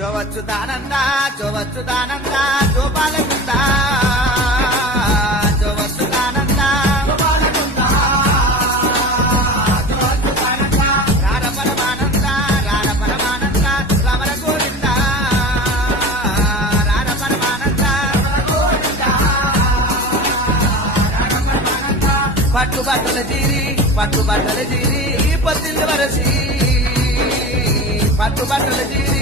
జోవచ్చుదానంద జోవచ్చుదానంద జోపాలకుందా జోవచ్చుదానంద రార పరమానంద రార పరమానంద Ramana Govinda రార పరమానంద పట్టుబట్టల జీరి పొత్తిల్లు వరసి పట్టుబట్టల జీరి